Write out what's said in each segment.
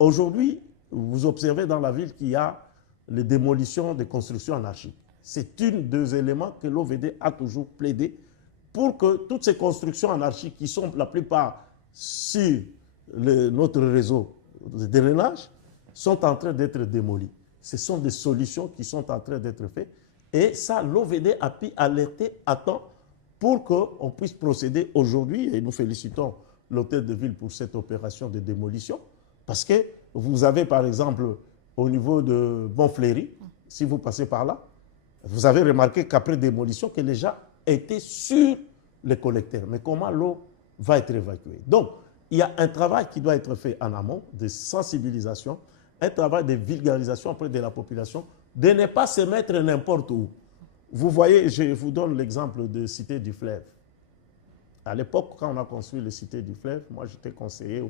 Aujourd'hui, vous observez dans la ville qu'il y a les démolitions des constructions anarchiques. C'est un des éléments que l'OVD a toujours plaidé pour que toutes ces constructions anarchiques qui sont la plupart sur notre réseau de drainage sont en train d'être démolies. Ce sont des solutions qui sont en train d'être faites. Et ça, l'OVD a pu alerter à temps pour qu'on puisse procéder aujourd'hui. Et nous félicitons l'hôtel de ville pour cette opération de démolition. Parce que vous avez, par exemple, au niveau de Bonfléry, si vous passez par là, vous avez remarqué qu'après démolition, que les gens étaient sur les collecteurs. Mais comment l'eau va être évacuée? Donc, il y a un travail qui doit être fait en amont, de sensibilisation, un travail de vulgarisation auprès de la population, de ne pas se mettre n'importe où. Vous voyez, je vous donne l'exemple de Cité du Fleuve. À l'époque, quand on a construit la Cité du Fleuve, moi j'étais conseiller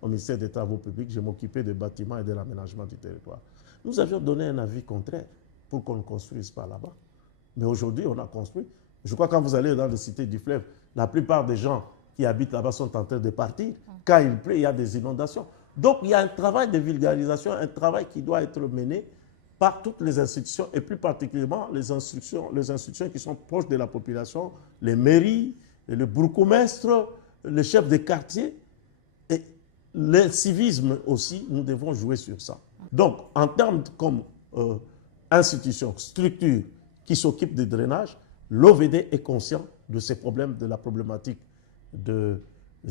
au ministère des Travaux publics, je m'occupais des bâtiments et de l'aménagement du territoire. Nous avions donné un avis contraire pour qu'on ne construise pas là-bas. Mais aujourd'hui, on a construit. Je crois que quand vous allez dans la Cité du Fleuve, la plupart des gens qui habitent là-bas sont en train de partir. Quand il pleut, il y a des inondations. Donc, il y a un travail de vulgarisation, un travail qui doit être mené par toutes les institutions, et plus particulièrement les institutions qui sont proches de la population, les mairies, le bourgmestre, les chefs de quartier, et le civisme aussi, nous devons jouer sur ça. Donc, en termes comme institution, structure qui s'occupe du drainage, l'OVD est conscient de ces problèmes, de la problématique des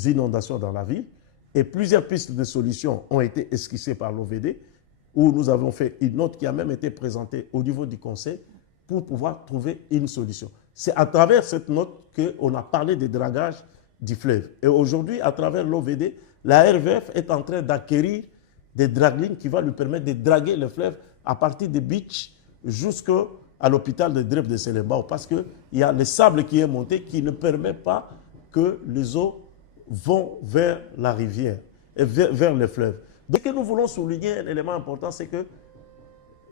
inondations dans la ville, et plusieurs pistes de solutions ont été esquissées par l'OVD, où nous avons fait une note qui a même été présentée au niveau du conseil pour pouvoir trouver une solution. C'est à travers cette note qu'on a parlé des dragages du fleuve. Et aujourd'hui, à travers l'OVD, la RVF est en train d'acquérir des draglignes qui vont lui permettre de draguer le fleuve à partir des beaches jusqu'à l'hôpital de Drep de Selembao, parce qu'il y a le sable qui est monté qui ne permet pas que les eaux vont vers la rivière, et vers le fleuve. Donc, ce que nous voulons souligner, un élément important, c'est que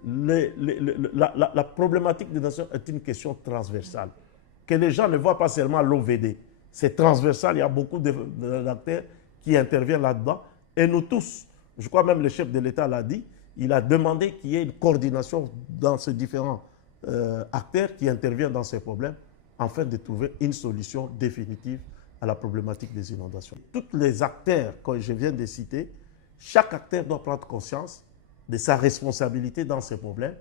la problématique des nations est une question transversale. Que les gens ne voient pas seulement l'OVD. C'est transversal, il y a beaucoup d'acteurs qui interviennent là-dedans. Et nous tous, je crois même le chef de l'État l'a dit, il a demandé qu'il y ait une coordination dans ces différents acteurs qui interviennent dans ces problèmes, afin de trouver une solution définitive à la problématique des inondations. Tous les acteurs que je viens de citer, chaque acteur doit prendre conscience de sa responsabilité dans ces problèmes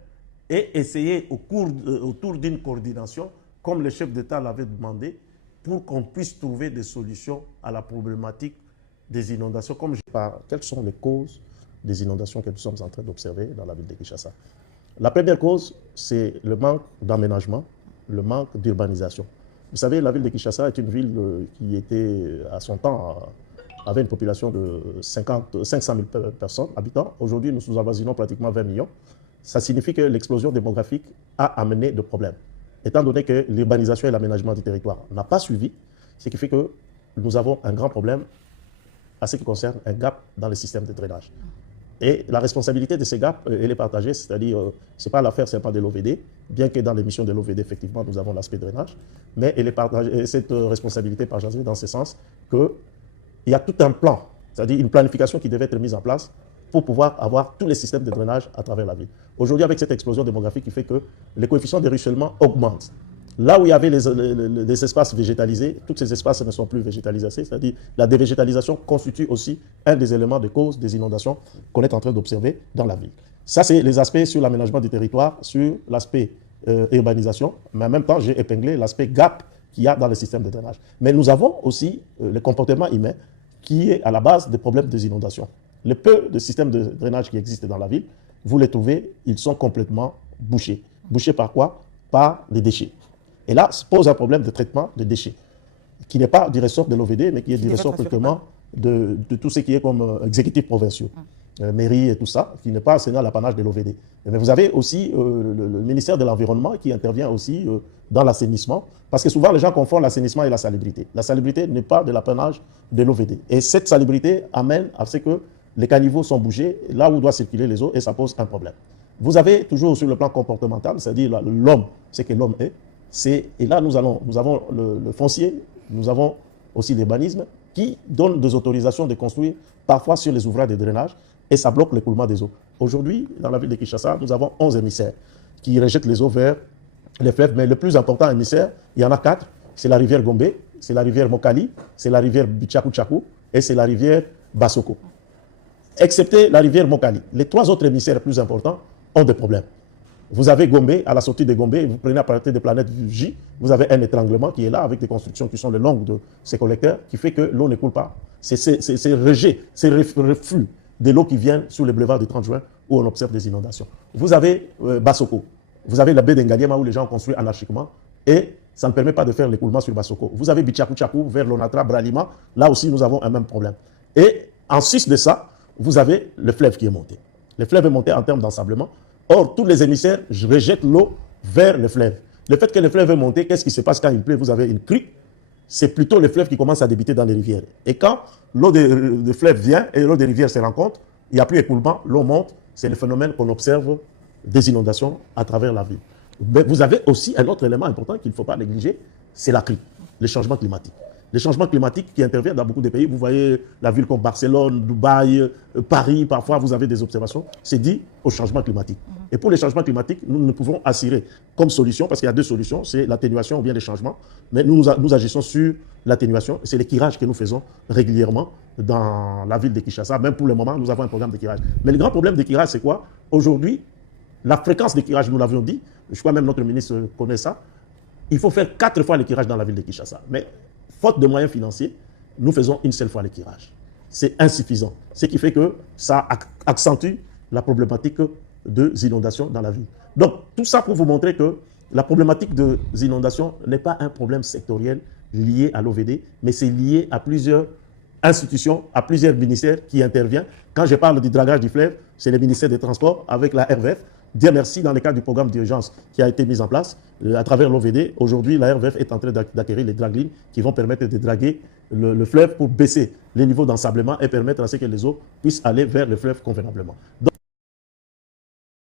et essayer autour d'une coordination, comme le chef d'État l'avait demandé, pour qu'on puisse trouver des solutions à la problématique des inondations. Comme je parle, quelles sont les causes des inondations que nous sommes en train d'observer dans la ville de Kinshasa? La première cause, c'est le manque d'aménagement, le manque d'urbanisation. Vous savez, la ville de Kinshasa est une ville qui était, à son temps, avait une population de 500 000 personnes, habitants. Aujourd'hui, nous avoisinons pratiquement 20 millions. Ça signifie que l'explosion démographique a amené des problèmes. Étant donné que l'urbanisation et l'aménagement du territoire n'a pas suivi, ce qui fait que nous avons un grand problème à ce qui concerne un gap dans le système de drainage. Et la responsabilité de ces gaps, elle est partagée, c'est-à-dire, ce n'est pas l'affaire seulement de l'OVD, bien que dans l'émission de l'OVD, effectivement, nous avons l'aspect drainage, mais elle est partagée, cette responsabilité est partagée dans ce sens qu'il y a tout un plan, c'est-à-dire une planification qui devait être mise en place pour pouvoir avoir tous les systèmes de drainage à travers la ville. Aujourd'hui, avec cette explosion démographique qui fait que les coefficients de ruissellement augmentent. Là où il y avait les espaces végétalisés, tous ces espaces ne sont plus végétalisés, c'est-à-dire la dévégétalisation constitue aussi un des éléments de cause des inondations qu'on est en train d'observer dans la ville. Ça, c'est les aspects sur l'aménagement du territoire, sur l'aspect urbanisation, mais en même temps, j'ai épinglé l'aspect gap qu'il y a dans le système de drainage. Mais nous avons aussi le comportement humain qui est à la base des problèmes des inondations. Le peu de systèmes de drainage qui existent dans la ville, vous les trouvez, ils sont complètement bouchés. Bouchés par quoi? Par les déchets. Et là, se pose un problème de traitement de déchets, qui n'est pas du ressort de l'OVD, mais qui est du ressort complètement de tout ce qui est comme exécutifs provinciaux, mairie et tout ça, qui n'est pas seulement l'apanage de l'OVD. Mais vous avez aussi le ministère de l'Environnement qui intervient aussi dans l'assainissement, parce que souvent les gens confondent l'assainissement et la salubrité. La salubrité n'est pas de l'apanage de l'OVD. Et cette salubrité amène à ce que les caniveaux sont bouchés là où doivent circuler les eaux et ça pose un problème. Vous avez toujours sur le plan comportemental, c'est-à-dire l'homme, ce que l'homme est. Et là, nous avons le foncier, nous avons aussi l'urbanisme qui donne des autorisations de construire parfois sur les ouvrages de drainage, et ça bloque l'écoulement des eaux. Aujourd'hui, dans la ville de Kinshasa, nous avons 11 émissaires qui rejettent les eaux vers les fleuves, mais le plus important émissaire, il y en a 4, c'est la rivière Gombe, c'est la rivière Mokali, c'est la rivière Bichakou-Chakou et c'est la rivière Bassoko. Excepté la rivière Mokali, les 3 autres émissaires plus importants ont des problèmes. Vous avez Gombe, à la sortie de Gombe, vous prenez à partir de planète J, vous avez un étranglement qui est là avec des constructions qui sont le long de ces collecteurs qui fait que l'eau ne coule pas. C'est ces rejets, ces reflux de l'eau qui viennent sous le boulevard du 30 juin où on observe des inondations. Vous avez Bassoko, vous avez la baie d'Engaliema où les gens ont construit anarchiquement et ça ne permet pas de faire l'écoulement sur Bassoko. Vous avez Bichakou-Chakou vers Lonatra, Bralima, là aussi nous avons un même problème. Et en sus de ça, vous avez le fleuve qui est monté. Le fleuve est monté en termes d'ensablement. Or, tous les émissaires rejettent l'eau vers le fleuve. Le fait que le fleuve est monté, qu'est-ce qui se passe quand il pleut? Vous avez une crue. C'est plutôt le fleuve qui commence à débiter dans les rivières. Et quand l'eau de fleuve vient et l'eau des rivières se rencontrent, il n'y a plus écoulement, l'eau monte. C'est le phénomène qu'on observe des inondations à travers la ville. Mais vous avez aussi un autre élément important qu'il ne faut pas négliger, c'est la crue, le changement climatique. Les changements climatiques qui interviennent dans beaucoup de pays, vous voyez la ville comme Barcelone, Dubaï, Paris, parfois vous avez des observations, c'est dit au changement climatique. Et pour les changements climatiques, nous ne pouvons assurer comme solution, parce qu'il y a 2 solutions, c'est l'atténuation ou bien les changements, mais nous agissons sur l'atténuation, c'est l'équirage que nous faisons régulièrement dans la ville de Kinshasa. Même pour le moment, nous avons un programme d'équirage. Mais le grand problème d'équirage, c'est quoi? Aujourd'hui, la fréquence d'équirage, nous l'avions dit, je crois même notre ministre connaît ça, il faut faire 4 fois l'équirage dans la ville de Kinshasa. Mais faute de moyens financiers, nous faisons une seule fois l'équirage. C'est insuffisant. Ce qui fait que ça accentue la problématique des inondations dans la ville. Donc, tout ça pour vous montrer que la problématique des inondations n'est pas un problème sectoriel lié à l'OVD, mais c'est lié à plusieurs institutions, à plusieurs ministères qui interviennent. Quand je parle du dragage du fleuve, c'est le ministère des Transports avec la RVF. Dieu merci, dans le cadre du programme d'urgence qui a été mis en place à travers l'OVD, aujourd'hui la RVF est en train d'acquérir les draglines qui vont permettre de draguer le fleuve pour baisser les niveaux d'ensablement et permettre à ce que les eaux puissent aller vers le fleuve convenablement. Donc,